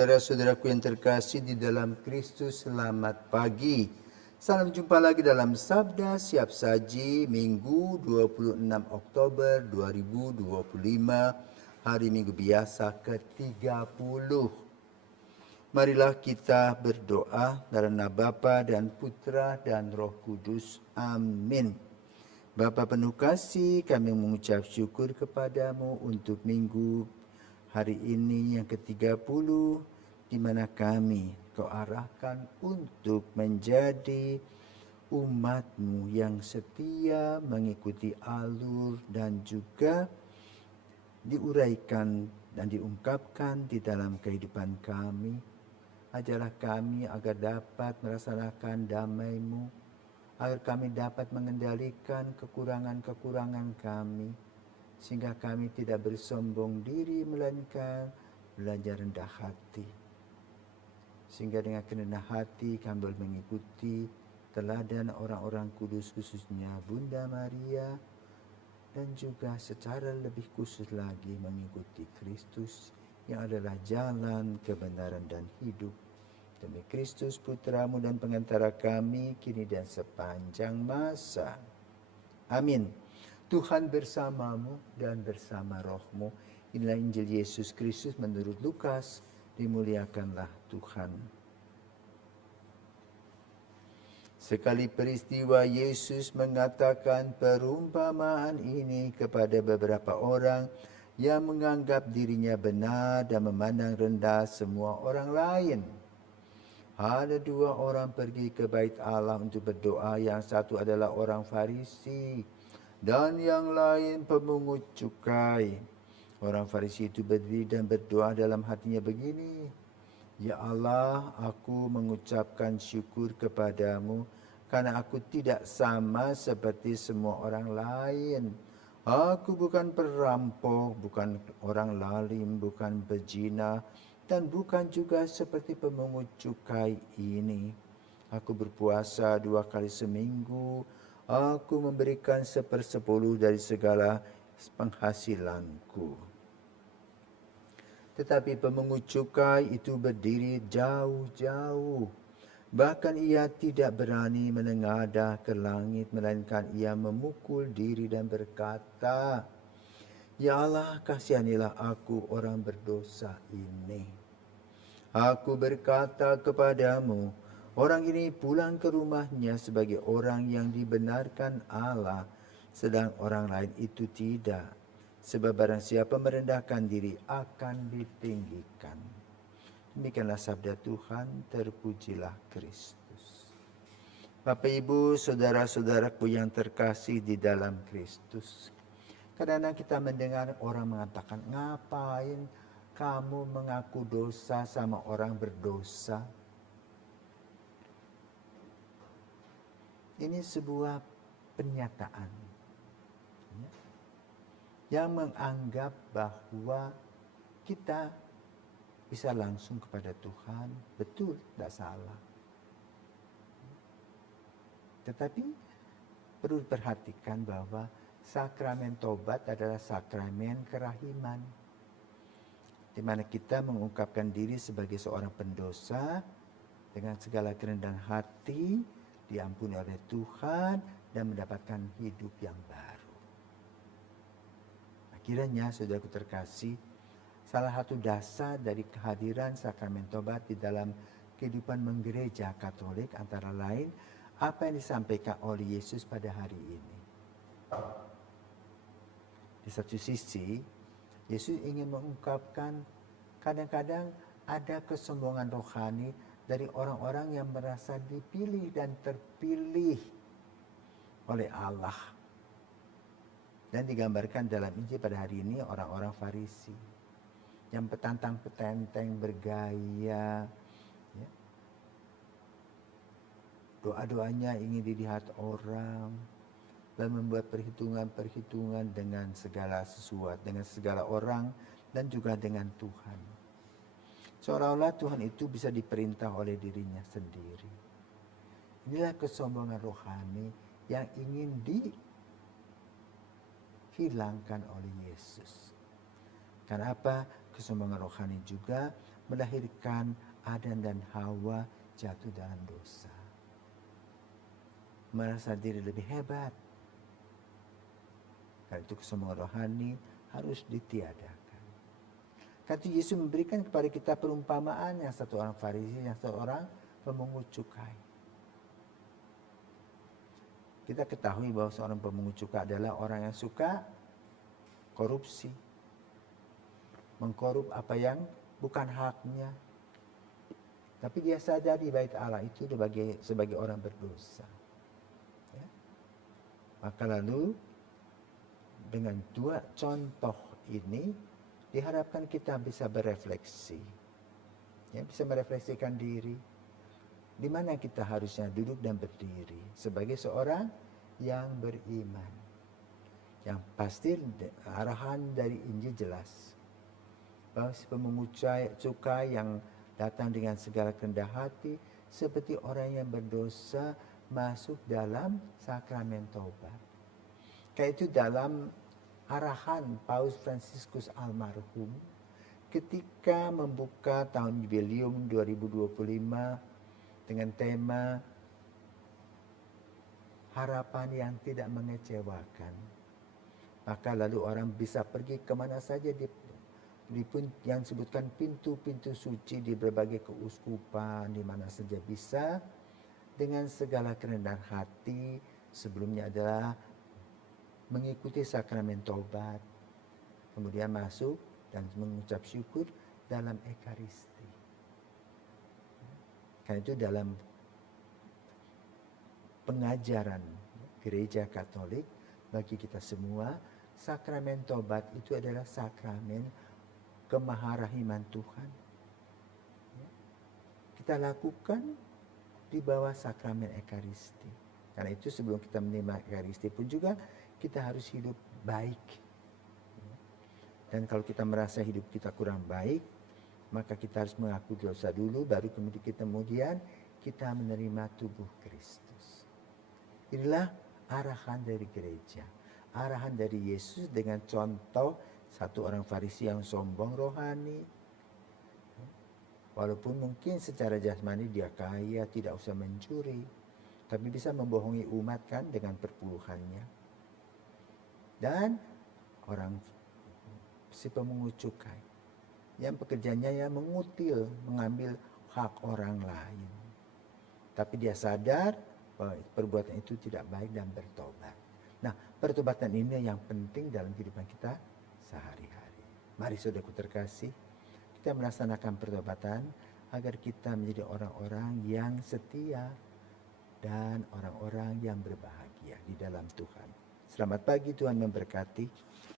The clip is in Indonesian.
Saudara-saudaraku yang terkasih di dalam Kristus, selamat pagi. Salam jumpa lagi dalam Sabda Siap Saji, Minggu 26 Oktober 2025, hari Minggu biasa ke-30. Marilah kita berdoa karena Bapa dan Putra dan Roh Kudus. Amin. Bapa penuh kasih, kami mengucap syukur kepadamu untuk minggu hari ini yang ke-30, di mana kami Kau arahkan untuk menjadi umat-Mu yang setia mengikuti alur dan juga diuraikan dan diungkapkan di dalam kehidupan kami. Ajarlah kami agar dapat merasakan damai-Mu, agar kami dapat mengendalikan kekurangan-kekurangan kami, sehingga kami tidak bersombong diri, melainkan belajar rendah hati. Sehingga dengan kerendahan hati kami boleh mengikuti teladan orang-orang kudus, khususnya Bunda Maria, dan juga secara lebih khusus lagi mengikuti Kristus yang adalah jalan, kebenaran, dan hidup. Demi Kristus Putra-Mu dan pengantara kami, kini dan sepanjang masa. Amin. Tuhan bersamamu dan bersama rohmu. Inilah Injil Yesus Kristus menurut Lukas. Dimuliakanlah Tuhan. Sekali peristiwa Yesus mengatakan perumpamaan ini kepada beberapa orang yang menganggap dirinya benar dan memandang rendah semua orang lain. Ada dua orang pergi ke bait Allah untuk berdoa. Yang satu adalah orang Farisi dan yang lain pemungut cukai. Orang Farisi itu berdiri dan berdoa dalam hatinya begini: Ya Allah, aku mengucapkan syukur kepadamu karena aku tidak sama seperti semua orang lain. Aku bukan perampok, bukan orang lalim, bukan pezina, dan bukan juga seperti pemungut cukai ini. Aku berpuasa 2 kali seminggu. Aku memberikan 1/10 dari segala penghasilanku. Tetapi pemungut cukai itu berdiri jauh-jauh. Bahkan ia tidak berani menengadah ke langit, melainkan ia memukul diri dan berkata, Ya Allah, kasihanilah aku orang berdosa ini. Aku berkata kepadamu, orang ini pulang ke rumahnya sebagai orang yang dibenarkan Allah, sedang orang lain itu tidak. Sebab barang siapa merendahkan diri akan ditinggikan. Demikianlah sabda Tuhan, terpujilah Kristus. Bapak Ibu, saudara-saudaraku yang terkasih di dalam Kristus. Kadang-kadang kita mendengar orang mengatakan, ngapain kamu mengaku dosa sama orang berdosa? Ini sebuah pernyataan yang menganggap bahwa kita bisa langsung kepada Tuhan. Betul, tidak salah. Tetapi perlu diperhatikan bahwa sakramen tobat adalah sakramen kerahiman, di mana kita mengungkapkan diri sebagai seorang pendosa dengan segala kerendahan hati, diampuni oleh Tuhan dan mendapatkan hidup yang baru. Kiranya saudaraku terkasih, salah satu dasar dari kehadiran sakramen tobat di dalam kehidupan menggereja Katolik antara lain apa yang disampaikan oleh Yesus pada hari ini. Di satu sisi, Yesus ingin mengungkapkan kadang-kadang ada kesombongan rohani dari orang-orang yang merasa dipilih dan terpilih oleh Allah. Dan digambarkan dalam Injil pada hari ini orang-orang Farisi yang petantang-petenteng, bergaya, ya. Doa-doanya ingin dilihat orang dan membuat perhitungan-perhitungan dengan segala sesuatu, dengan segala orang dan juga dengan Tuhan. Seolah-olah Tuhan itu bisa diperintah oleh dirinya sendiri. Inilah kesombongan rohani yang ingin dihilangkan oleh Yesus. Karena apa? Kesombongan rohani juga melahirkan Adam dan Hawa jatuh dalam dosa. Merasa diri lebih hebat. Karena itu kesombongan rohani harus ditiadakan. Karena itu Yesus memberikan kepada kita perumpamaan yang satu orang Farisi, yang satu orang pemungut cukai. Kita ketahui bahwa seorang pemungut cukai adalah orang yang suka korupsi. Mengkorup apa yang bukan haknya. Tapi dia sadar di bait Allah itu sebagai orang berdosa. Ya. Maka lalu dengan dua contoh ini diharapkan kita bisa berefleksi. Ya, bisa merefleksikan diri. Di mana kita harusnya duduk dan berdiri sebagai seorang yang beriman. Yang pasti arahan dari Injil jelas. Bahwa si pemungut cukai yang datang dengan segala kerendah hati seperti orang yang berdosa masuk dalam sakramen taubat. Kayak itu dalam arahan Paus Fransiskus almarhum ketika membuka tahun jubileum 2025 dengan tema harapan yang tidak mengecewakan. Maka lalu orang bisa pergi kemana saja yang disebutkan pintu-pintu suci di berbagai keuskupan, di mana saja bisa dengan segala kerendahan hati. Sebelumnya adalah mengikuti sakramen taubat, kemudian masuk dan mengucap syukur dalam Ekaristi. Karena itu dalam pengajaran Gereja Katolik bagi kita semua, sakramen taubat itu adalah sakramen kemaharahiman Tuhan. Kita lakukan di bawah sakramen Ekaristi. Karena itu sebelum kita menerima Ekaristi pun juga kita harus hidup baik. Dan kalau kita merasa hidup kita kurang baik, maka kita harus mengaku dosa dulu, baru kemudian kita menerima tubuh Kristus. Inilah arahan dari gereja. Arahan dari Yesus dengan contoh satu orang Farisi yang sombong rohani. Walaupun mungkin secara jasmani dia kaya, tidak usah mencuri, tapi bisa membohongi umat kan dengan perpuluhannya. Dan orang si pemungut cukai yang pekerjaannya ya mengutil, mengambil hak orang lain. Tapi dia sadar bahwa perbuatan itu tidak baik dan bertobat. Nah, pertobatan ini yang penting dalam kehidupan kita sehari-hari. Mari saudaraku terkasih, kita melaksanakan pertobatan agar kita menjadi orang-orang yang setia dan orang-orang yang berbahagia di dalam Tuhan. Selamat pagi, Tuhan memberkati.